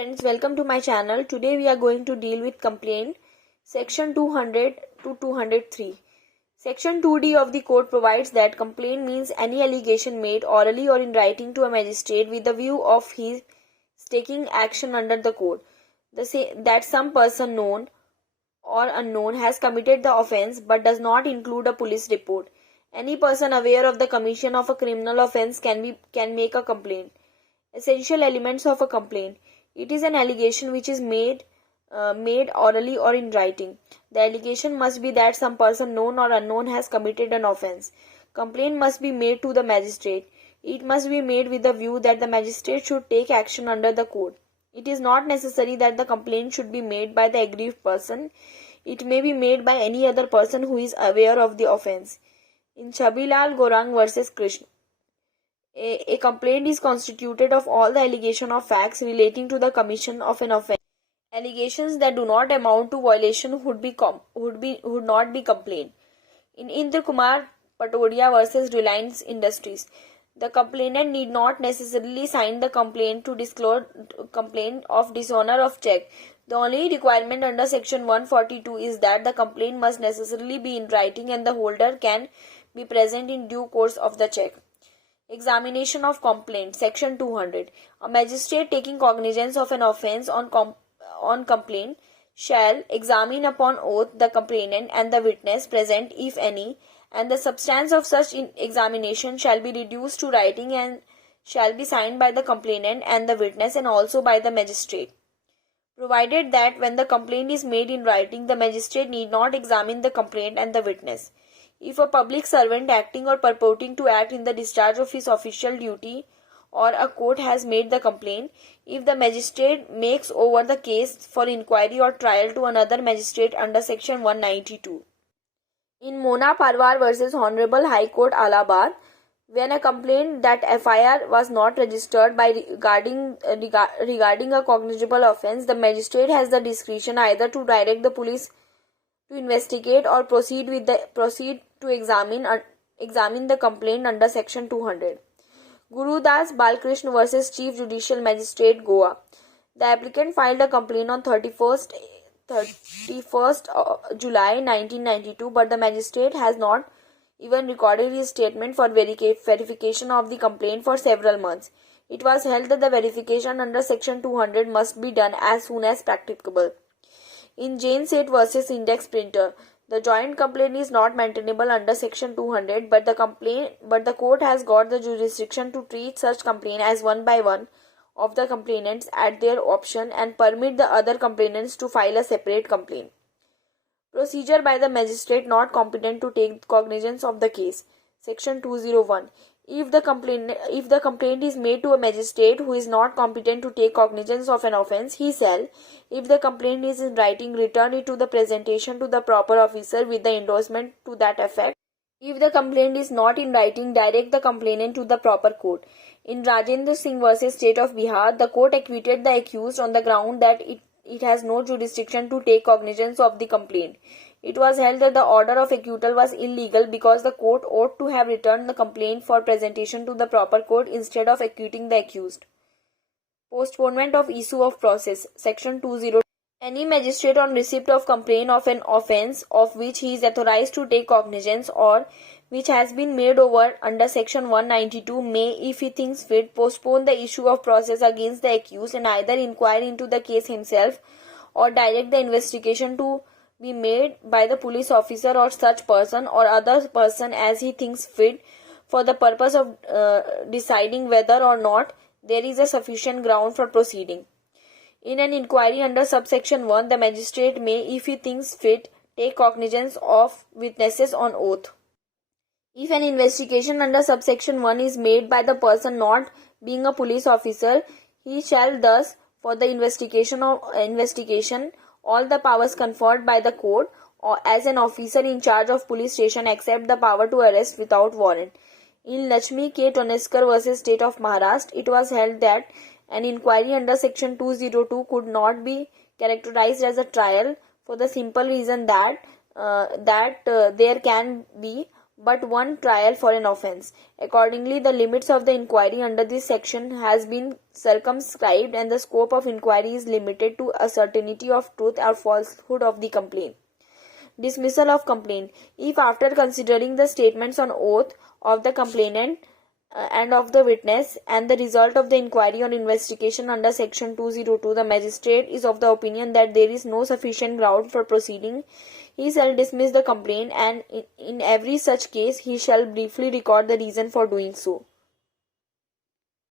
Friends, welcome to my channel. Today we are going to deal with complaint section 200 to 203. Section 2D of the code provides that complaint means any allegation made orally or in writing to a magistrate with the view of his taking action under the code. That some person known or unknown has committed the offence but does not include a police report. Any person aware of the commission of a criminal offence can make a complaint. Essential elements of a complaint. It is an allegation which is made orally or in writing. The allegation must be that some person known or unknown has committed an offence. Complaint must be made to the magistrate. It must be made with the view that the magistrate should take action under the code. It is not necessary that the complaint should be made by the aggrieved person. It may be made by any other person who is aware of the offence. In Chabilal Gorang versus Krishna, a complaint is constituted of all the allegation of facts relating to the commission of an offence. Allegations that do not amount to violation would not be complaint. In Indra Kumar Patodia versus Reliance Industries, the complainant need not necessarily sign the complaint to disclose complaint of dishonor of check. The only requirement under section 142 is that the complaint must necessarily be in writing and the holder can be present in due course of the check. Examination of complaint. Section 200. A magistrate taking cognizance of an offence on complaint shall examine upon oath the complainant and the witness present, if any, and the substance of such examination shall be reduced to writing and shall be signed by the complainant and the witness and also by the magistrate. Provided that when the complaint is made in writing, the magistrate need not examine the complaint and the witness. If a public servant acting or purporting to act in the discharge of his official duty or a court has made the complaint, if the magistrate makes over the case for inquiry or trial to another magistrate under section 192. In Mona Parwar versus Honorable High Court Allahabad, when a complaint that FIR was not registered regarding a cognizable offence, the magistrate has the discretion either to direct the police to investigate or proceed to examine the complaint under section 200. Guru Das Balkrishna versus Chief Judicial Magistrate Goa. The applicant filed a complaint on 31st July 1992, but the magistrate has not even recorded his statement for verification of the complaint for several months. It was held that the verification under section 200 must be done as soon as practicable. In Jain Seth versus Index Printer, the joint complaint is not maintainable under section 200, but the court has got the jurisdiction to treat such complaint as one by one of the complainants at their option and permit the other complainants to file a separate complaint. Procedure by the magistrate not competent to take cognizance of the case. Section 201. If the complaint is made to a magistrate who is not competent to take cognizance of an offence, he shall, if the complaint is in writing, return it to the presentation to the proper officer with the endorsement to that effect. If the complaint is not in writing, direct the complainant to the proper court. In Rajendra Singh versus State of Bihar, the court acquitted the accused on the ground that it has no jurisdiction to take cognizance of the complaint. It was held that the order of acquittal was illegal because the court ought to have returned the complaint for presentation to the proper court instead of acquitting the accused. Postponement of issue of process. Section 20. Any magistrate on receipt of complaint of an offence of which he is authorized to take cognizance or which has been made over under section 192 may, if he thinks fit, postpone the issue of process against the accused and either inquire into the case himself or direct the investigation to be made by the police officer or such person or other person as he thinks fit for the purpose of deciding whether or not there is a sufficient ground for proceeding. In an inquiry under subsection 1, the magistrate may, if he thinks fit, take cognizance of witnesses on oath. If an investigation under subsection 1 is made by the person not being a police officer, he shall thus, for the investigation, all the powers conferred by the court or as an officer in charge of police station except the power to arrest without warrant. In Lakshmi K. Toneskar versus State of Maharashtra, it was held that an inquiry under section 202 could not be characterized as a trial for the simple reason that there can be but one trial for an offence. Accordingly, the limits of the inquiry under this section has been circumscribed and the scope of inquiry is limited to a certainty of truth or falsehood of the complaint. Dismissal of complaint. If after considering the statements on oath of the complainant and of the witness and the result of the inquiry or investigation under section 202, the magistrate is of the opinion that there is no sufficient ground for proceeding, he shall dismiss the complaint, and in every such case he shall briefly record the reason for doing so.